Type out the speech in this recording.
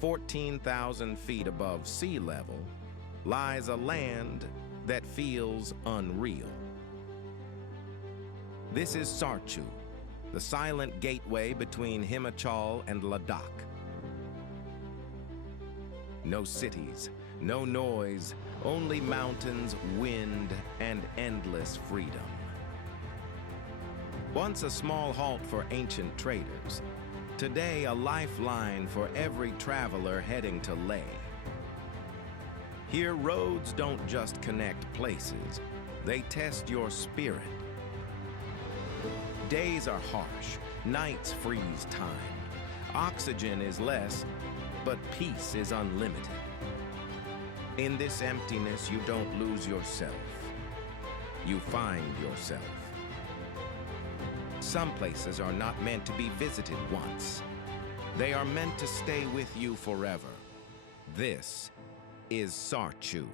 14,000 feet above sea level, lies a land that feels unreal. This is Sarchu, the silent gateway between Himachal and Ladakh. No cities, no noise, only mountains, wind, and endless freedom. Once a small halt for ancient traders, today a lifeline for every traveler heading to Leh. Here, roads don't just connect places, they test your spirit. Days are harsh, nights freeze time. Oxygen is less, but peace is unlimited. In this emptiness, you don't lose yourself. You find yourself. Some places are not meant to be visited once. They are meant to stay with you forever. This is Sarchu.